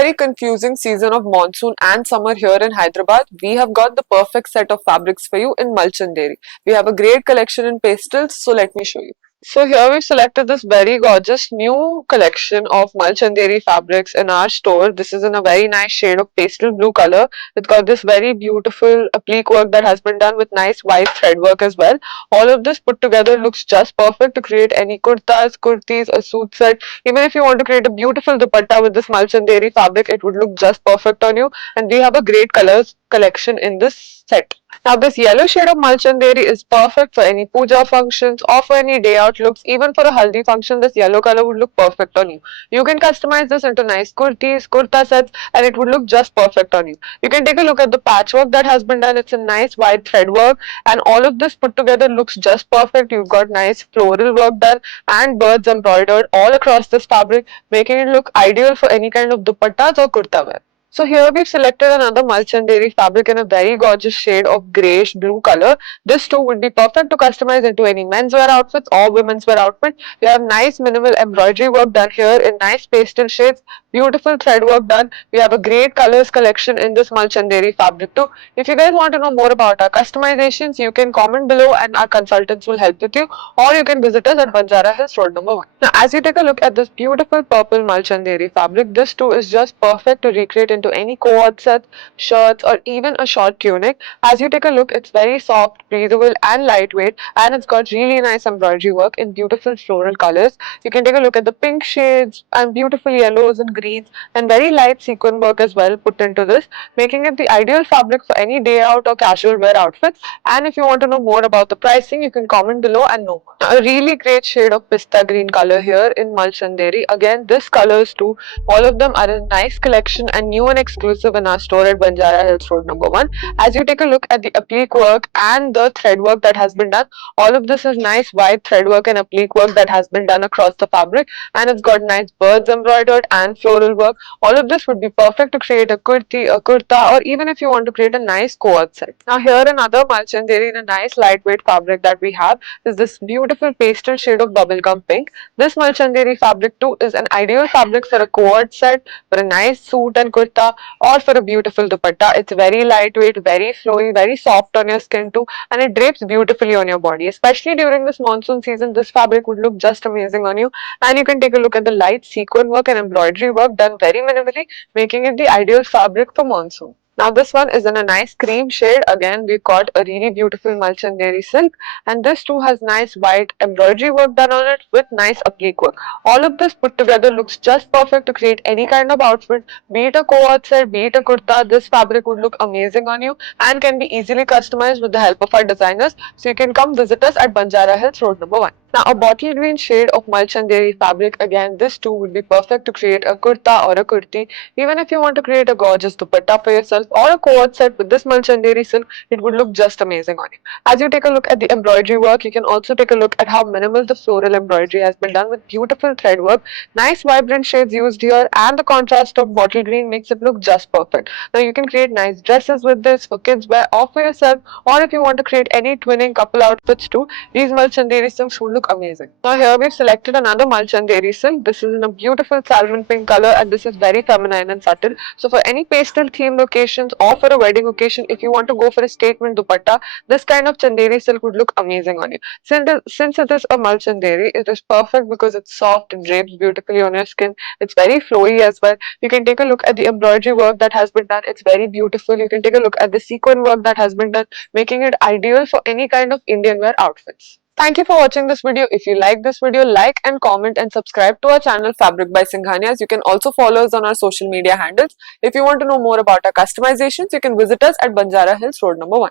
very confusing season of monsoon and summer here in Hyderabad, we have got the perfect set of fabrics for you in Malchanderi. We have a great collection in pastels, so let me show you. So here we've selected this very gorgeous new collection of Malchanderi fabrics in our store. This is in a very nice shade of pastel blue color. It's got this very beautiful applique work that has been done with nice white thread work as well. All of this put together looks just perfect to create any kurtas, kurtis, a suit set. Even if you want to create a beautiful dupatta with this Malchanderi fabric, it would look just perfect on you. And we have a great colors collection in this set. Now this yellow shade of Malchanderi is perfect for any puja functions or for any day out looks. Even for a haldi function, this yellow color would look perfect on you. You can customize this into nice kurtis, kurta sets, and it would look just perfect on you. You can take a look at the patchwork that has been done. It's a nice white thread work, and all of this put together looks just perfect. You've got nice floral work done and birds embroidered all across this fabric, making it look ideal for any kind of dupattas or kurta wear. So here we've selected another Malchanderi fabric in a very gorgeous shade of greyish blue color. This too would be perfect to customize into any menswear outfits or women's wear outfit. We have nice minimal embroidery work done here in nice pastel shades, beautiful thread work done. We have a great colors collection in this Malchanderi fabric too. If you guys want to know more about our customizations, you can comment below and our consultants will help with you, or you can visit us at Banjara Hills Road number 1. Now as you take a look at this beautiful purple Malchanderi fabric, this too is just perfect to recreate into any co-ord sets, shirts, or even a short tunic. As you take a look, it's very soft, breathable, and lightweight, and it's got really nice embroidery work in beautiful floral colors. You can take a look at the pink shades and beautiful yellows and greens, and very light sequin work as well put into this, making it the ideal fabric for any day out or casual wear outfits. And if you want to know more about the pricing, you can comment below and know. A really great shade of pista green color here in Malchanderi. Again, this colors too, all of them are a nice collection and new and exclusive in our store at Banjara Hills Road number 1. As you take a look at the applique work and the thread work that has been done, all of this is nice white thread work and applique work that has been done across the fabric, and it's got nice birds embroidered and floral work. All of this would be perfect to create a kurti, a kurta, or even if you want to create a nice co-ord set. Now here another Malchanderi in a nice lightweight fabric that we have is this beautiful pastel shade of bubblegum pink. This Malchanderi fabric too is an ideal fabric for a co-ord set, for a nice suit and kurta, or for a beautiful dupatta. It's very lightweight, very flowy, very soft on your skin too, and it drapes beautifully on your body. Especially during this monsoon season, this fabric would look just amazing on you. And you can take a look at the light sequin work and embroidery work done very minimally, making it the ideal fabric for monsoon. Now this one is in a nice cream shade. Again, we've got a really beautiful Malchanderi silk, and this too has nice white embroidery work done on it with nice applique work. All of this put together looks just perfect to create any kind of outfit, be it a co-ord set, be it a kurta. This fabric would look amazing on you and can be easily customized with the help of our designers. So you can come visit us at Banjara Hills Road number 1. Now a bottle green shade of Malchanderi fabric, again this too would be perfect to create a kurta or a kurti. Even if you want to create a gorgeous dupatta for yourself or a co-ord set with this Malchanderi silk, it would look just amazing on you. As you take a look at the embroidery work, you can also take a look at how minimal the floral embroidery has been done with beautiful thread work. Nice vibrant shades used here, and the contrast of bottle green makes it look just perfect. Now you can create nice dresses with this for kids wear or for yourself, or if you want to create any twinning couple outfits too, these Malchanderi silks would look amazing. Now here we've selected another Malchanderi silk. This is in a beautiful salmon pink color, and this is very feminine and subtle. So for any pastel theme occasions or for a wedding occasion, if you want to go for a statement dupatta, this kind of Chanderi silk would look amazing on you. Since it is a Malchanderi, it is perfect because it's soft and drapes beautifully on your skin. It's very flowy as well. You can take a look at the embroidery work that has been done. It's very beautiful. You can take a look at the sequin work that has been done, making it ideal for any kind of Indian wear outfits. Thank you for watching this video. If you like this video, like and comment and subscribe to our channel Fabric by Singhanias. You can also follow us on our social media handles. If you want to know more about our customizations, you can visit us at Banjara Hills Road number 1.